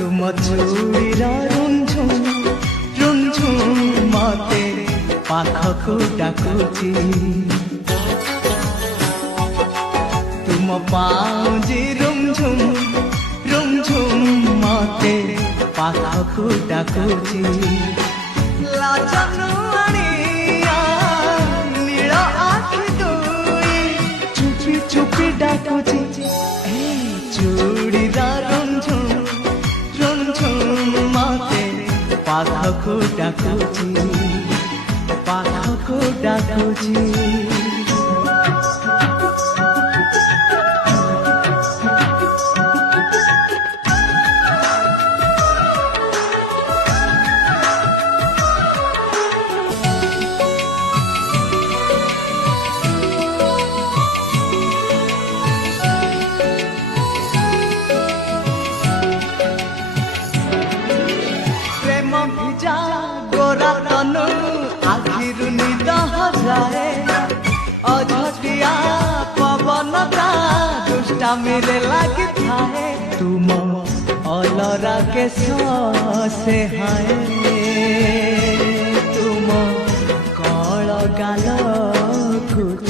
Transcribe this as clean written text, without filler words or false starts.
तुम चूड़ीर रुंझुम रुंझुम मते पाखकु डाकुची तुम पाउजी रुंझुम रुंझुम मते पाखकु डाकुची लाजनुआनिया नील आखि दुई चुपी चुपी डाकुची चूड़ीर रुंझुम रुंझुम मते पाखकु डाकुची पाखकु डाकुची भिजा गोरा तनु आखिरु निद हजाए अझटिया पवन का दुष्टा मेरे लगी थाए तुम अलरा के से हाय तुम कल गाल कुछ